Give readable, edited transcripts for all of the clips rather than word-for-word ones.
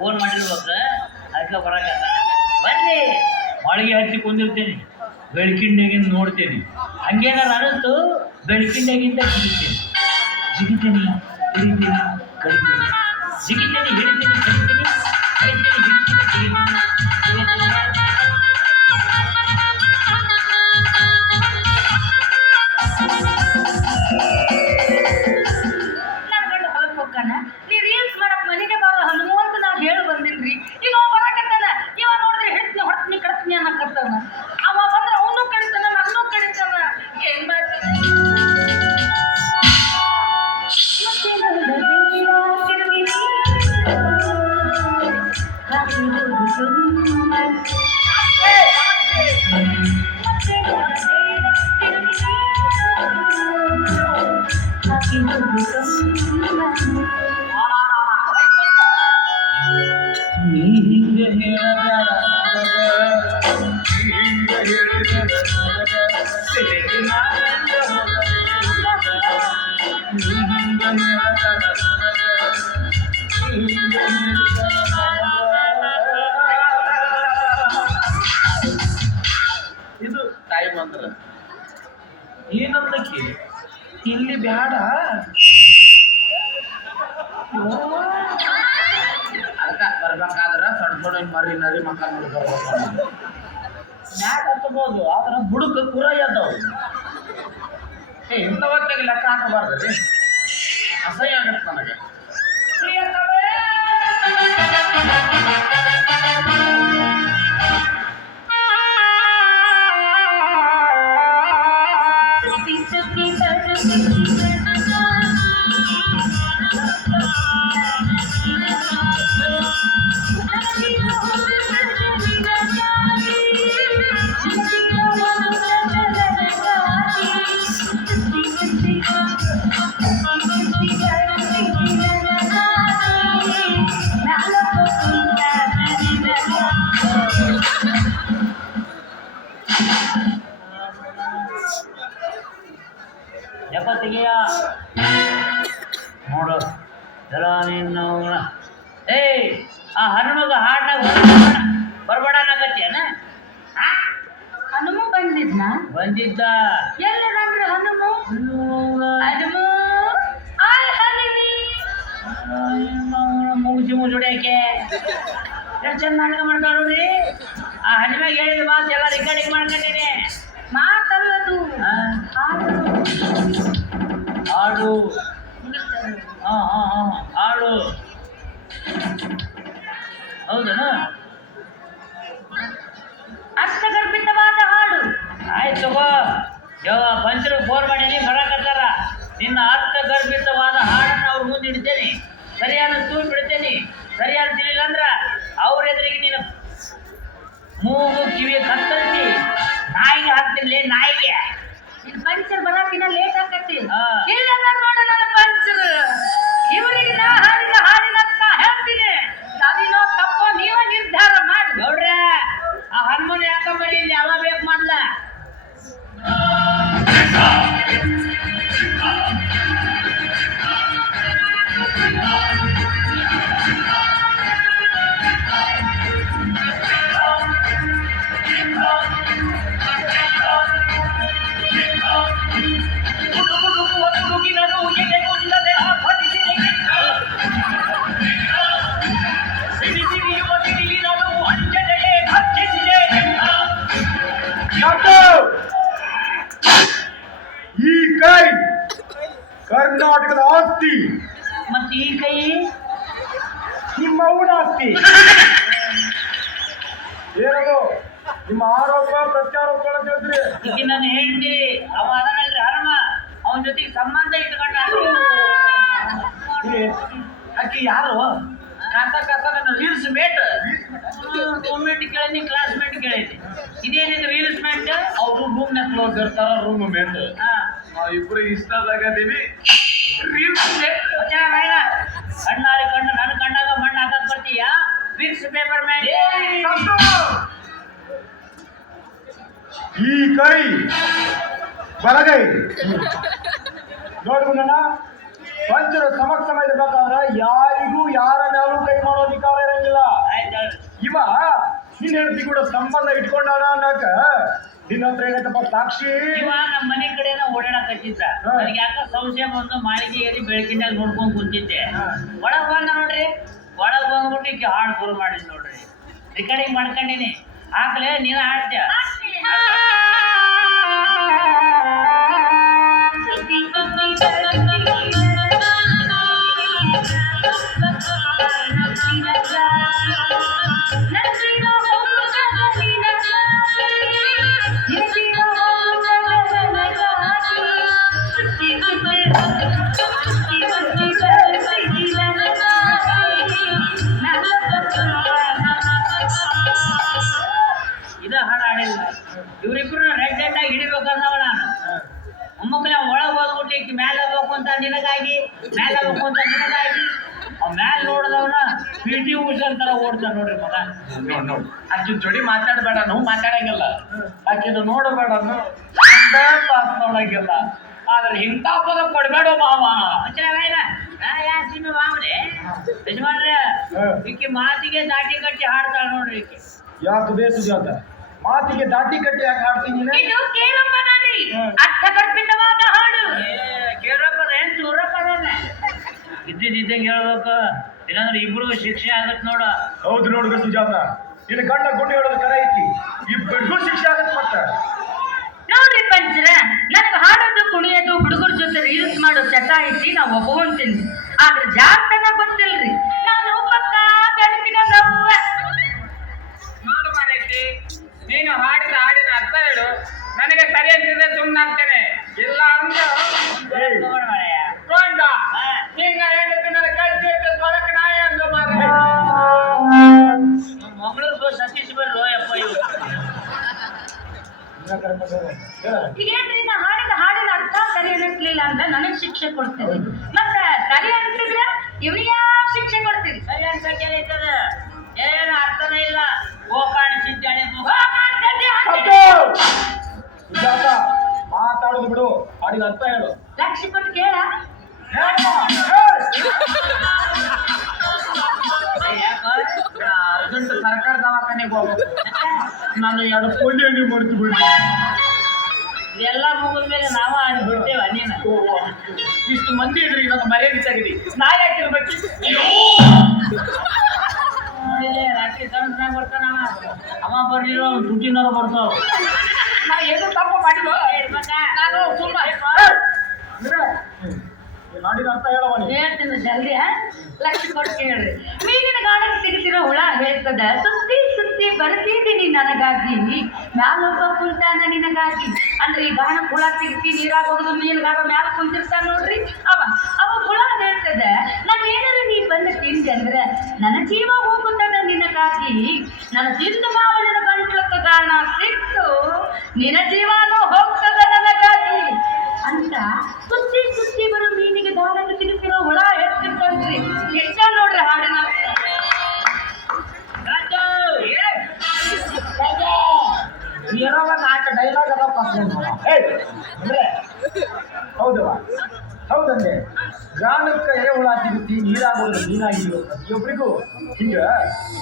Phone ಮಾಡಿರ್ಬೇಕ ಅದಕ್ಕೆ ಬರಕತ್ತ ಬನ್ನಿ ಮಾಳಿಗೆ ಹಚ್ಚಿ ಕುಂದಿರ್ತೀನಿ ಬೆಳಕಿಂಡಾಗಿಂದ ನೋಡ್ತೀನಿ ಹಂಗೇನಾರು ಅನಿಸ್ತು ಬೆಳಕಿಂಡಾಗಿಂದ ಜಿಗಿತೀನಿ ಜಿಗಿತೀನಿ ಹಿಡಿತೀನಿ ಕಡಿತೀನಿ ಜಿಗಿತೀನಿ ಹಿಡಿತೀನಿ ಕಡಿತೀನಿ ಕಡಿತೀನಿ ಹಿಡಿತೀನಿ ಜಿಗಿತೀನಿ ನೀ ರೀಲ್ಸ್ ಮಾಡಕ್ ಮನೆಗೆ ಬಾರ ಹನುಮ ಅಂತ ನಾ ಹೇಳಿ ಬಂದಿನ್ರಿ ಈಗ ಅವ ಬರಕತ್ತಾನ ಇವ ನೋಡಿದ್ರೆ ಹಿಡ್ತೀನಿ ಹೊಡ್ತೀನಿ ಕಡ್ತೀನಿ ಅನ್ನಕತ್ತಾನ ಅವ ಬಂದ್ರೆ ಅವನು ಕಡಿತಾನ ನನ್ನೂ ಕಡಿತಾನ ಏನ್ ಮಾಡ್ತೀನಿ ಇದು ಟೈಮ್ ಅಂದ್ರ ಏನಂದಕ್ಕೆ ಇಲ್ಲಿ ಬ್ಯಾಡ ಅದಕ್ಕ ಬರ್ಬೇಕಾದ್ರ ಸಣ್ಣ ಸಣ್ಣ ಮರಿ ನರಿ ಮಕ್ಕ ನೋಡಿ ಬರ್ಬೇಕು ಮ್ಯಾಟ್ ಹತ್ತಬಹುದು ಆದ್ರ ಬುಡಕ ಕುರಾಯಿ ಅದಾವು ಇಂಥ ಹೊತ್ತಾಗಿ ಲೆಕ್ಕ ಹಾಕಬಾರ್ದ್ರಿ ಅಸಹ್ಯ ಆಗತ್ತೆ ನನಗೆ ಎಪ್ಪತ್ತಿಗೆಯ ನೋಡು ಎಲ್ಲ ನೀನು ಏಯ್ ಆ ಹನುಮಗ ಹಾಡ್ನಾಗ ಬರ್ಬೇಡ ಅನ್ನಕತ್ತೀಯನ ಹನುಮ ಬಂದಿದ್ನ ಬಂದಿದ್ದ ಎಲ್ಲದಾದ್ರೆ ಹನುಮು ಹನುಮು ಆಯ್ ಹನುಮಿ ಮುಗಿಸಿ ಮುಸುಡ್ಯಾಕೆ ಎಷ್ಟು ಚಂದ ನಾಟಕ ಮಾಡ್ತಾ ನೋಡ್ರಿ ಆ ಹನುಮಾಗ ಹೇಳಿದ ಮಾತು ಎಲ್ಲ ರೆಕಾರ್ಡಿಂಗ್ ಮಾಡ್ಕೊಂಡಿನಿ ಮಾತಲ್ಲದು ಹಾಡು ಹಾಡು ಹೌದನ ಅರ್ಥಗರ್ಭಿತವಾದ ಹಾಡು ಆಯ್ತು ಯಾವ ಪಂಚರು ಫೋನ್ ಮಾಡೀನಿ ಬರಕತ್ತಾರ ನಿನ್ನ ಅರ್ಥಗರ್ಭಿತವಾದ ಹಾಡನ್ನು ಅವ್ರ ಮುಂದೆ ಇಡ್ತೇನೆ ಸರಿಯಾದ ತೂರು ಬಿಡ್ತೇನೆ ಸರಿಯಾದ ತಿಳಿಲ್ಲ ಅಂದ್ರ ಅವ್ರ ಎದುರಿಗೆ ನೀನು ಮೂಗು ಕಿವಿ ಕತ್ತರಿಸಿ ನಾಯಿಗೆ ಹಾಕ್ತಿರ್ಲಿ ನಾಯಿಗೆ ಇಲ್ಲಿ ಪಂಚರ್ ಬರಕಿನ ಲೇಟ್ ಆಕತಿ ಹಾ. ಇಲ್ಲ ನೋಡ ನನ್ನ ಪಂಚರ್ ಇವರಿಗೆ ನಾ ಹಾಡಿದ ಹಾಡಿನಂತ ಹೇಳ್ತೀನಿ ಸರಿನೋ ತಪ್ಪೋ ನೀವ ನಿರ್ಧಾರ ಮಾಡಿ ನೋಡ್ರೆ ಆ ಹನುಮನ್ ಯಾಕಂಬರಿ ಇಲ್ಲಿ ಅವ ಬೇಕು ಮಾಡ್ಲ ಈ ಕೈ ಕರ್ನಾಟಕದ ಆಸ್ತಿ ಮತ್ತೆ ಈ ಕೈ ನಿಮ್ಮ ಅವನ ಆಸ್ತಿ ಏನದು ನಿಮ್ಮ ಆರೋಪ ಪ್ರತ್ಯಾರೋಪಗಳ ತಿಳಿದ್ರಿ ಈಗ ನಾನು ಹೇಳ್ತೀರಿ ಅವ ಅದನಲ್ರಿ ಹನುಮ ಅವನ ಜೊತೆಗೆ ಸಂಬಂಧ ಇಟ್ಕೊಂಡ ಆಕಿ ಯಾರು ಕಾಸ ನನ್ನ ರೀಲ್ಸ್ ಮೇಟ್ ರೂಮ್ಮೇಟ್ ಕೇಳೀನಿ ಕ್ಲಾಸ್ಮೇಟ್ ಕೇಳೀನಿ ಇದೇನಿದೆ ರೀಲ್ಸ್ ಮೇಟ್ ಅವರು ರೂಮ್ ನ ಕ್ಲೋಸ್ ಇರ್ತಾರ ರೂಮ್ ಮೇಟ್ ನಾವ್ ಇಬ್ರು ಇಷ್ಟದಾಗದೀವಿ ಕಣ್ಣಾರಿ ಕಣ್ಣು ನನ್ನ ಕಣ್ಣಾಗ ಮಣ್ಣು ಹಾಕಕ್ ಬರ್ತೀಯ ಫಿಕ್ಸ್ ಪೇಪರ್ ಮೇಟ್ ಈ ಕೈ ಬಲಗೈ ನೋಡ್ಕೊಂಡ ಪಂಚರ ಸಮಕ್ಷಮ ಇರ್ಬೇಕಾದ್ರೆ ಯಾರಿಗೂ ಯಾರ ಮೇಲೂ ಕೈ ಮಾಡೋ ಅಧಿಕಾರ ಇರಂಗಿಲ್ಲ ನಿನ್ ಹೆಂಡತಿ ಕೂಡ ಸಂಬಂಧ ಇಟ್ಕೊಂಡಾಳ ಅನ್ನಕ ನಿನ್ನ ಹತ್ರ ಏನಂತಪ್ಪ ಸಾಕ್ಷಿ? ಇವ ನಮ್ಮ ಮನೆ ಕಡೆನ ಓಡಾಡಕತ್ತಿದ್ದ. ನನಗೆ ಯಾಕ ಸಂಶಯ ಬಂದು ಮಾಳಿಗೆ ಏರಿ ಬೆಳಕಿನಾಗ ನೋಡ್ಕೊಂಡ್ ಕುಂತಿದ್ದೆ. ಒಳಗ್ ಬಂದ ನೋಡ್ರಿ, ಒಳಗ್ ಬಂದ್ಬಿಟ್ಟು ಈಕೆ ಹಾಡು ಶುರು ಮಾಡಿದ್ ನೋಡ್ರಿ. ರೆಕಾರ್ಡಿಂಗ್ ಮಾಡ್ಕೊಂಡಿನಿ. ಆಗ್ಲೇ ನೀನ ಹಾಡ್ತೀಯ. ಇದ ಹಾಡು ಹಾಡಿಲ್ಲ. ಇವ್ರಿಬ್ರು ರೆಡ್ ಆಗಿ ಹಿಡಿಬೇಕಂದವ ನಾನು. ಒಮ್ಮಕ್ಕಳ ಒಳಗೆ ಹೋಗ್ಬಿಟ್ಟು ಈಕಿ ಮ್ಯಾಲ ಹೋಗ್ಬೇಕು ಅಂತ ನಿನಗಾಗಿ, ಮ್ಯಾಲ ಹೋಗ್ಬೇಕು ಅಂತ ನಿನಗಾಗಿ. ಅವ್ ಮ್ಯಾಲ ನೋಡಿದವನ PT ಉಷಾ ತರ ಓಡ್ತಾನ ನೋಡ್ರಿ ಮಗ. ನೋಡ್ ಆಕಿನ ಜೋಡಿ ಮಾತಾಡಬೇಡ, ನಾವು ಮಾತಾಡಂಗಿಲ್ಲ. ಆಕಿನ ನೋಡಬೇಡ, ಪಾಸ್ ನೋಡಂಗಿಲ್ಲ. ಆದ್ರೆ ಇಂಥ ಪದ ಕೊಡ್ಬೇಡ ಮಾವ. ಯಾ ಸಿಮೆ ಮಾಮೂಲಿ ಯಜಮಾನ್ರೆ, ಈಕಿ ಮಾತಿಗೆ ದಾಟಿ ಕಟ್ಟಿ ಹಾಡ್ತಾಳ ನೋಡ್ರಿ ಈಕಿ. ಯಾಕೆ ಬೇ ಸುಜಾತ, ಮಾತಿಗೆ ದಾಟಿ ಕಟ್ಟಿ ಯಾಕೆ ಹಾಡ್ತೀನಿ? ಇದು ಕೇಳಪ್ಪನಾರಿ ಅರ್ಥಗರ್ಭಿತವಾದ ಹಾಡು. ಕೇಳಪ್ಪದ ಏನ್ ಚೂರಪ್ಪದನ್ನೇ ಇದ್ದಿದ್ದಂಗೆ ಹೇಳ್ಬೇಕು, ಇಲ್ಲಾಂದ್ರೆ ಇಬ್ರಿಗೂ ಶಿಕ್ಷೆ ಆಗತ್ ನೋಡ. ಹೌದು ನೋಡ್ಗ ಸುಜಾತ, ನಿನ್ನ ಗಂಡ ಗುಂಡಿ ಹೇಳೋದು ಕರೆ ಐತಿ, ಇಬ್ಬರಿಗೂ ಶಿಕ್ಷೆ ಆಗತ್. ಮತ್ತ ನೋಡ್ರಿ ಪಂಚರ, ನನಗೆ ಹಾಡೋದು ಕುಣಿಯೋದು ಹುಡುಗರ ಜೊತೆ ರೀಲ್ಸ್ ಮಾಡೋ ಚಟ ಐತಿ, ನಾವು ಒಪ್ಕೊಂತೀನಿ. ಆದ್ರೆ ಜಾತನ ಗೊತ್ತಿಲ್ರಿ. ನಾನು ಪಕ್ಕ ಗಣತಿನ ನೋಡು ಮಾರೈತಿ, ನೀನು ಹಾಡಿದ ಹಾಡಿನ ಅರ್ಥ ಹೇಳು, ನನಗೆ ಸರಿ ಅಂತಿದ್ರೆ ಸುಮ್ಮನಾಗ್ತೇನೆ. ಇಲ್ಲ ಅಂದ್ರೆ ಕೊಂಡ ಹಿಂಗ ಹೇಳಿದ್ರೆ ನನ್ನ ಕೈ ಸೇರ್ತು ಕೊಳಕ್ ನಾಯ ಅಂದು ಮಾರ. ಮಂಗಳೂರು ಸತೀಶ್ ಬರ್ರು ಯಪ್ಪ ಇವು. ಈಗೇನ್ರಿ, ನಾ ಹಾಡಿದ ಹಾಡಿನ ಅರ್ಥ ಸರಿ ಅನ್ನಿಸ್ಲಿಲ್ಲ ಅಂದ್ರೆ ನನಗೆ ಶಿಕ್ಷೆ ಕೊಡ್ತೀವಿ, ಮತ್ತೆ ಸರಿ ಅನಿಸಿದ್ರೆ ಇವ್ರಿಗೆ ಶಿಕ್ಷೆ ಕೊಡ್ತೀವಿ. ಸರಿ ಅನ್ಸಕ್ಕೆ ಐತದ, ಏನು ಅರ್ಥನೇ ಇಲ್ಲ. ಗೋಕಾಣಿಸಿದ್ದಾಳೆ ಸುಜಾತ, ಮಾತಾಡೋದು ಬಿಡು, ಹಾಡಿನ ಅರ್ಥ ಹೇಳು. ಲಕ್ಷ ಕೊಟ್ಟು ಕೇಳ. ಅರ್ಜೆಂಟ್ ಸರ್ಕಾರ ದವಾಖಾನೆಗೆ ಹೋಗ್ಬೇಕು. ನಾನು ಎರಡು ಕೋಳಿ ಅಂಗಡಿ ಮಾಡ್ತು ಬಿಡಿ. ಇದೆಲ್ಲ ಮುಗಿದ ಮೇಲೆ ನಾವ ಬಿಡ್ತೇವ ನೀನು. ಇಷ್ಟು ಮಂದಿ ಇದ್ರಿ, ಇವಾಗ ಮರ್ಯಾದೆ ತೆಗದಿ ನಾ ಯಾಕಿರ್ಬೇಕು? ನೋಡಿದ್ರೆ ರಾತ್ರಿ ಕನಸ್ನಾಗ ಬರ್ತಾನ ಅವ ಬರ್ಲಿರೋ ಅವ್ನು ದುಡ್ಡಿನವ್ರು ಬರ್ತಾವ. ನಾ ಏನು ತಪ್ಪು ಮಾಡಿದ್ವು, ನಾನು ಸುಮ್ಮನೆ ಹಾಡಿನ ಅರ್ಥ ಹೇಳವ ನೀ. ಹೇಳ್ತೀನಿ ಜಲ್ದಿ. ಲಕ್ಷ ಕೊಟ್ಟು ಕೇಳ್ರಿ. ಮೀನಿನ ಗಾಳಕ್ಕೆ ಸಿಗುತ್ತಿರೋ ಹುಳ ಹೇಳ್ತದ, ಸುತ್ತಿ ಸುತ್ತಿ ಬರ್ತಿದ್ದೀನಿ ನನಗಾಗಿ, ಮ್ಯಾಲೊಬ್ಬ ಕುಂತಾನ ನಿನಗಾಗಿ. ಅಂದ್ರೆ ಈ ಗಾಣಕ್ಕೆ ಹುಳ ಸಿಗ್ತಿ, ನೀರಾಗ ಹೋಗುದು, ಮೀನುಗಾರ ಮ್ಯಾಲ ಕುಂತಿರ್ತಾನ ನೋಡ್ರಿ, ಅವ ಹುಳ ಹೇಳ್ತದ, ನಾನು ಏನಾರು ನೀ ಬಂದು ತಿಂದೆ ಅಂದ್ರೆ ನನ್ನ ಜೀವ ಹೋಗುತ್ತದ ನಿನಗಾಗಿ. ನನ್ನ ತಿಂದು ಮಾವನ ಗಂಟ್ಲಕ್ಕ ಕಾರಣ ಸಿಕ್ತು, ನಿನ್ನ ಜೀವನೂ ಹೋಗ್ತದ ನನಗಾಗಿ ಅಂತ ಸುತ್ತಿ ಸುತ್ತಿ ಬರೋ ಮೀನಿಗೆ ದಾಳಕ್ಕೆ ಸಿಗುತ್ತಿರೋ ಹುಳ ಹೇಳ್ತಿರ್ತಲ್ರಿ. ಎಷ್ಟ ನೋಡ್ರಿ ಹಾಡಿನ ಏನವ ನಾಲ್ಕು ಡೈಲಾಗ್ ಅದ ಹೌದವಾ? ಹೌದಂದೆ, ಗ್ರಾಮಕ್ಕೆ ಎರೆಹುಳ ಸಿಗುತ್ತಿ, ನೀರಾಗೋದು ಮೀನಾಗಿ ಪ್ರತಿಯೊಬ್ಬರಿಗೂ ಹಿಂಗ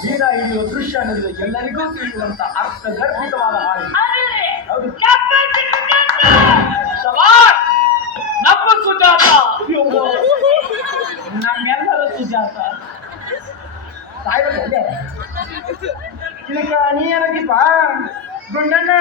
ಮೀನ ಹಿಡಿಯುವ ದೃಶ್ಯ ಅನ್ನೋದು ಎಲ್ಲರಿಗೂ ತಿಳಿಯುವಂತ ಅರ್ಥಗರ್ಭಿತವಾದ ಹಾಡು. ಹೌದು. ನಮ್ಮ ಸುಜಾತ, ನಮ್ಮೆಲ್ಲರ ಸುಜಾತ. ಸಾಯ್ಬೇಕು ಇದಕ್ಕ ನೀ ಏನಕ್ಕಿಪ್ಪ ಗುಂಡಣ್ಣ?